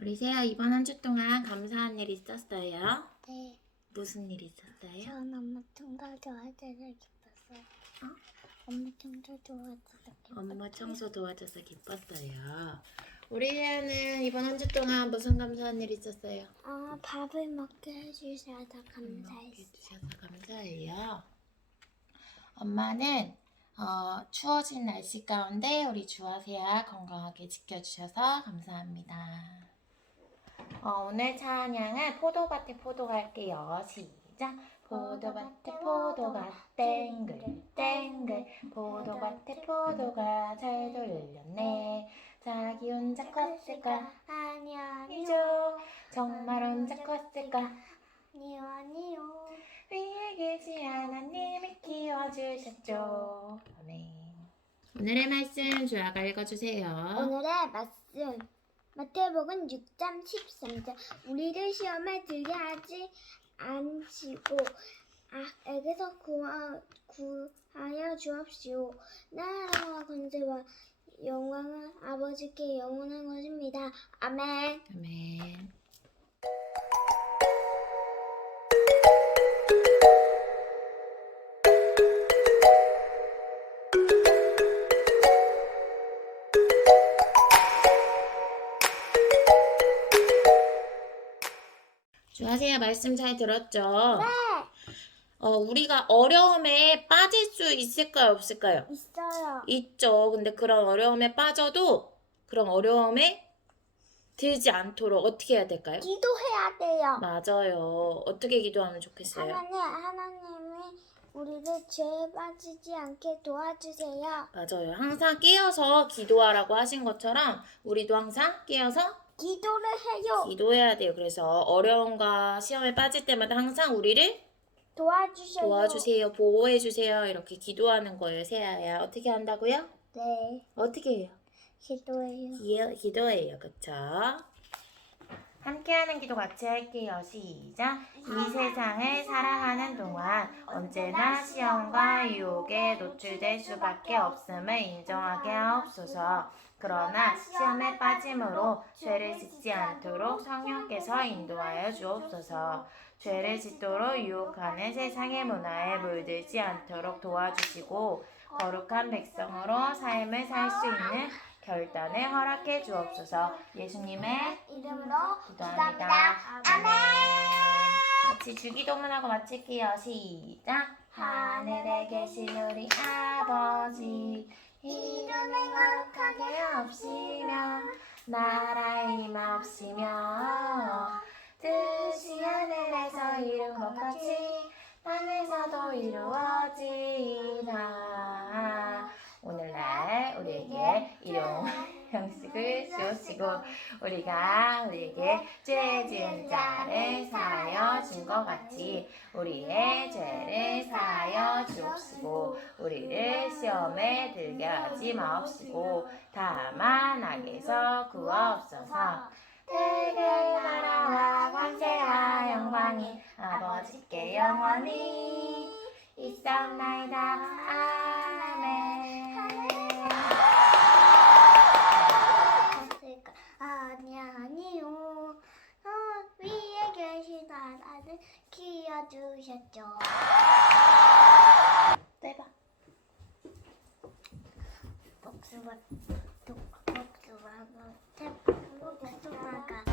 우리 세아 이번 한 주 동안 감사한 일 있었어요? 네, 무슨 일 있었어요? 전 엄마 청소 도와줘서 기뻤어요. 어? 엄마 청소 도와줘서 기뻤어요. 엄마 청소 도와줘서 기뻤어요. 우리 세아는 이번 한 주 동안 무슨 감사한 일 있었어요? 어, 밥을 먹게 해주셔서 감사했어요. 해주셔서 감사해요. 엄마는 어, 추워진 날씨 가운데 우리 주아세아 건강하게 지켜주셔서 감사합니다. 어, 오늘 찬양은 포도밭에 포도가 할게요. 시작! 포도밭에 포도가 땡글 땡글 포도밭에 포도가 잘 돌렸네 자기 혼자 컸을까 아니요, 아니죠 정말 혼자 컸을까 아니요, 아니요. 위에 계시 하나님이 키워주셨죠. 아멘. 오늘의 말씀 주아가 읽어주세요. 오늘의 말씀 마태복음 6장 13절. 우리를 시험에 들게 하지 않으시고 아, 에게서 구하, 구하여 주옵시오. 나라와 권세와 영광은 아버지께 영원한 것입니다. 아멘. 아멘. 주하세요. 말씀 잘 들었죠? 네 어, 우리가 어려움에 빠질 수 있을까요? 없을까요? 있어요 있죠. 근데 그런 어려움에 빠져도 그런 어려움에 들지 않도록 어떻게 해야 될까요? 기도해야 돼요 맞아요. 어떻게 기도하면 좋겠어요? 하나님 하나님이 우리를 죄에 빠지지 않게 도와주세요 맞아요. 항상 깨어서 기도하라고 하신 것처럼 우리도 항상 깨어서 기도를 해요 기도해야 돼요. 그래서 어려움과 시험에 빠질 때마다 항상 우리를 도와주세요 도와주세요, 보호해주세요. 이렇게 기도하는 거예요, 세아야. 어떻게 한다고요? 네 어떻게 해요? 기도해요 기, 기도해요. 그쵸? 함께하는 기도 같이 할게요. 시작. 이 세상을 살아가는 동안 언제나 시험과 유혹에 노출될 수밖에 없음을 인정하게 하옵소서. 그러나 시험에 빠짐으로 죄를 짓지 않도록 성령께서 인도하여 주옵소서. 죄를 짓도록 유혹하는 세상의 문화에 물들지 않도록 도와주시고 거룩한 백성으로 삶을 살 수 있는 결단을 허락해 주옵소서. 예수님의 이름으로 기도합니다. 아멘. 같이 주기도문하고 마칠게요. 시작. 하늘에 계신 우리 아버지 이름을 거룩하게 하옵시며 나라의 임하옵시며 뜻이 하늘에서 이룬 것 같이 땅에서도 이루어지라 오늘 날 우리에게 일용 형식을 주시고 우리가 우리에게 죄 지은 자를 사하여 준 것 같이 우리의 죄를 사하여 주옵시고 우리를 시험에 들게 하지 마옵시고 다만 악에서 구하옵소서. 대개 나라와 권세와 영광이 아버지께 영원히 있사옵나이다 해주셨죠. 빼봐. 복숭아, 복숭아, 복숭아가